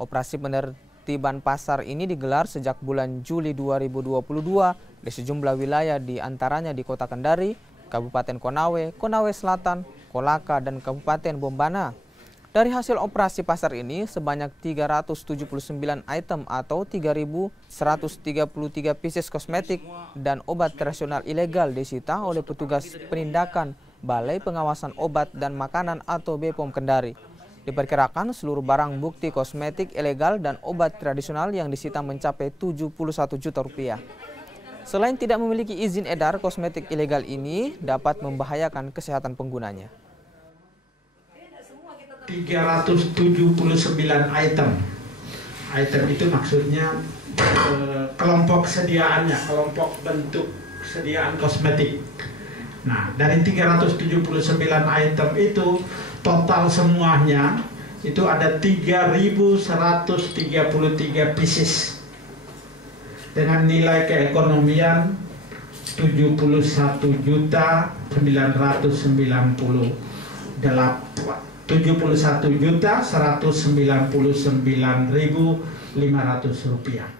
Operasi penertiban pasar ini digelar sejak bulan Juli 2022 di sejumlah wilayah, di antaranya di Kota Kendari, Kabupaten Konawe, Konawe Selatan, Kolaka, dan Kabupaten Bombana. Dari hasil operasi pasar ini, sebanyak 379 item atau 3.133 pieces kosmetik dan obat tradisional ilegal disita oleh petugas penindakan Balai Pengawasan Obat dan Makanan atau BPOM Kendari. Diperkirakan seluruh barang bukti kosmetik ilegal dan obat tradisional yang disita mencapai 71 juta rupiah. Selain tidak memiliki izin edar, kosmetik ilegal ini dapat membahayakan kesehatan penggunanya. 379 item. Item itu maksudnya kelompok sediaannya, kelompok bentuk sediaan kosmetik. Nah, dari 379 item itu total semuanya itu ada 3.133 pieces dengan nilai keekonomian 71.199.500 rupiah.